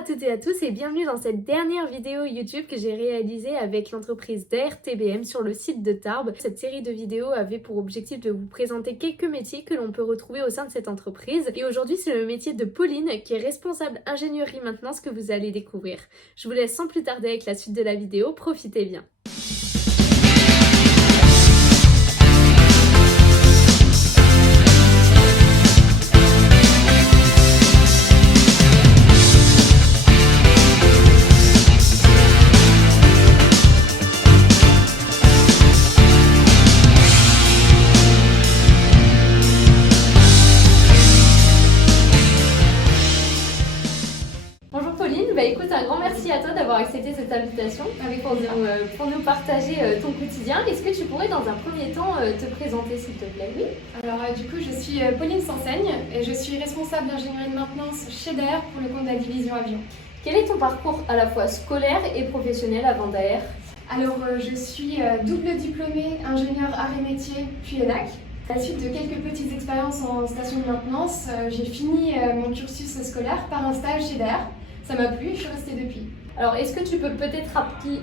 à toutes et à tous et bienvenue dans cette dernière vidéo YouTube que j'ai réalisée avec l'entreprise DAER TBM sur le site de Tarbes. Cette série de vidéos avait pour objectif de vous présenter quelques métiers que l'on peut retrouver au sein de cette entreprise. Et aujourd'hui, c'est le métier de Pauline qui est responsable ingénierie maintenance que vous allez découvrir. Je vous laisse sans plus tarder avec la suite de la vidéo, profitez bien. Bonjour Pauline, écoute, un grand merci à toi d'avoir accepté cette invitation pour nous partager ton quotidien. Est-ce que tu pourrais dans un premier temps te présenter s'il te plaît? Oui. Alors du coup je suis Pauline Sanseigne et je suis responsable d'ingénierie de maintenance chez DAER pour le compte de la division avion. Quel est ton parcours à la fois scolaire et professionnel avant DAER? Alors je suis double diplômée ingénieur arts et métiers puis ENAC. À la suite de quelques petites expériences en station de maintenance, j'ai fini mon cursus scolaire par un stage chez DAER. Ça m'a plu et je suis restée depuis. Alors, est-ce que tu peux peut-être rappeler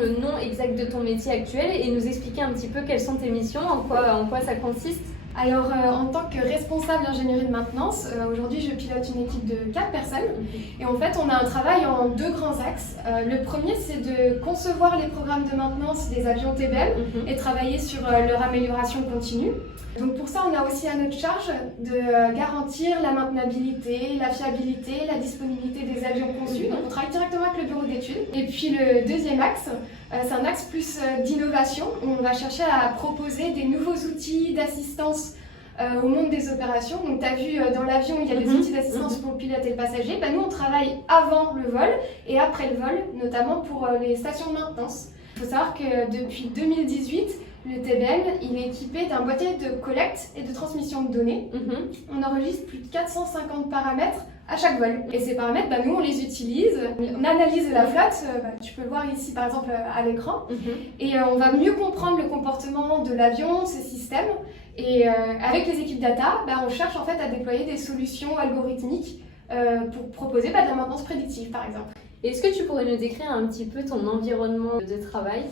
le nom exact de ton métier actuel et nous expliquer un petit peu quelles sont tes missions, en quoi ça consiste? Alors, en tant que responsable d'ingénierie de maintenance, aujourd'hui je pilote une équipe de 4 personnes. Et en fait, on a un travail en deux grands axes. Le premier, c'est de concevoir les programmes de maintenance des avions TBM et travailler sur leur amélioration continue. Donc pour ça, on a aussi à notre charge de garantir la maintenabilité, la fiabilité, la disponibilité des avions conçus. Donc on travaille directement avec le bureau d'études. Et puis le deuxième axe, c'est un axe plus d'innovation. On va chercher à proposer des nouveaux outils d'assistance au monde des opérations. Donc tu as vu dans l'avion, il y a des outils d'assistance pour le pilote et le passager. Nous, on travaille avant le vol et après le vol, notamment pour les stations de maintenance. Il faut savoir que depuis 2018, le TBM, il est équipé d'un boîtier de collecte et de transmission de données. On enregistre plus de 450 paramètres à chaque vol. Et ces paramètres, nous, on les utilise. On analyse la flotte. Tu peux le voir ici, par exemple, à l'écran. Et on va mieux comprendre le comportement de l'avion, ses systèmes. Et avec les équipes data, on cherche en fait à déployer des solutions algorithmiques pour proposer de la maintenance prédictive, par exemple. Est-ce que tu pourrais nous décrire un petit peu ton environnement de travail?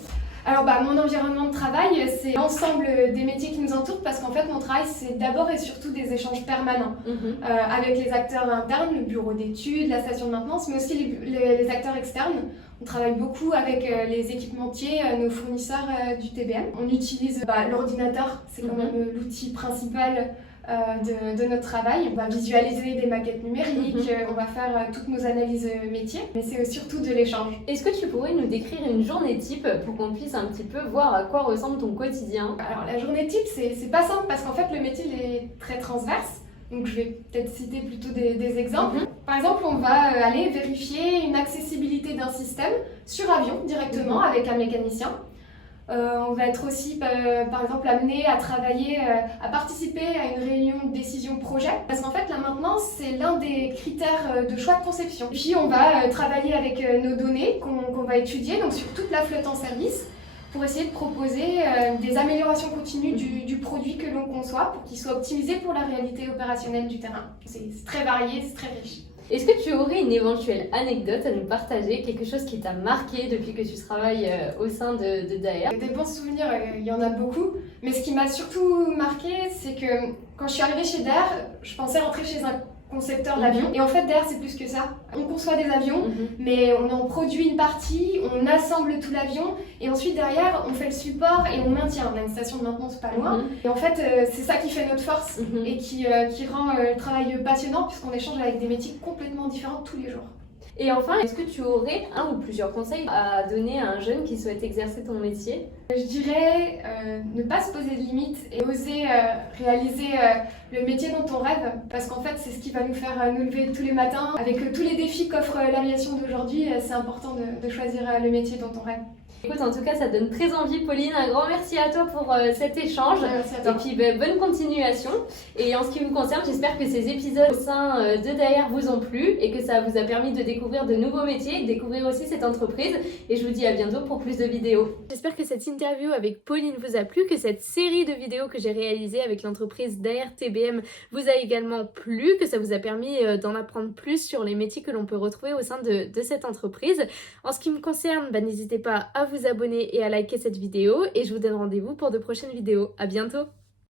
Alors mon environnement de travail, c'est l'ensemble des métiers qui nous entourent parce qu'en fait mon travail c'est d'abord et surtout des échanges permanents avec les acteurs internes, le bureau d'études, la station de maintenance, mais aussi les acteurs externes. On travaille beaucoup avec les équipementiers, nos fournisseurs du TBM. On utilise l'ordinateur, c'est quand même l'outil principal de notre travail. On va visualiser des maquettes numériques, on va faire toutes nos analyses métiers, mais c'est surtout de l'échange. Est-ce que tu pourrais nous décrire une journée type pour qu'on puisse un petit peu voir à quoi ressemble ton quotidien? Alors la journée type, c'est pas simple parce qu'en fait le métier il est très transverse. Donc je vais peut-être citer plutôt des exemples. Par exemple, on va aller vérifier une accessibilité d'un système sur avion directement avec un mécanicien. On va être aussi, par exemple, amené à travailler, à participer à une réunion de décision projet. Parce qu'en fait, la maintenance, c'est l'un des critères de choix de conception. Puis, on va travailler avec nos données qu'on va étudier, donc sur toute la flotte en service, pour essayer de proposer des améliorations continues du produit que l'on conçoit pour qu'il soit optimisé pour la réalité opérationnelle du terrain. C'est très varié, c'est très riche. Est-ce que tu aurais une éventuelle anecdote à nous partager, quelque chose qui t'a marqué depuis que tu travailles au sein de DAER? Des bons souvenirs, il y en a beaucoup, mais ce qui m'a surtout marqué, c'est que quand je suis arrivée chez DAER, je pensais rentrer chez un concepteur d'avions. Et en fait, DAER, c'est plus que ça. On conçoit des avions, mais on en produit une partie, on assemble tout l'avion, et ensuite derrière, on fait le support et on maintient. On a une station de maintenance pas loin. Et en fait, c'est ça qui fait notre force et qui rend le travail passionnant, puisqu'on échange avec des métiers complètement différents tous les jours. Et enfin, est-ce que tu aurais un ou plusieurs conseils à donner à un jeune qui souhaite exercer ton métier? Je dirais ne pas se poser de limites et oser réaliser le métier dont on rêve, parce qu'en fait c'est ce qui va nous faire nous lever tous les matins. Avec tous les défis qu'offre l'aviation d'aujourd'hui, c'est important de choisir le métier dont on rêve. Écoute, en tout cas, ça donne très envie, Pauline. Un grand merci à toi pour cet échange. Merci à toi. Et puis, bonne continuation. Et en ce qui me concerne, j'espère que ces épisodes au sein de Derrière vous ont plu et que ça vous a permis de découvrir de nouveaux métiers, de découvrir aussi cette entreprise. Et je vous dis à bientôt pour plus de vidéos. J'espère que cette interview avec Pauline vous a plu, que cette série de vidéos que j'ai réalisée avec l'entreprise TBM vous a également plu, que ça vous a permis d'en apprendre plus sur les métiers que l'on peut retrouver au sein de cette entreprise. En ce qui me concerne, n'hésitez pas à vous abonner et à liker cette vidéo et je vous donne rendez-vous pour de prochaines vidéos. À bientôt!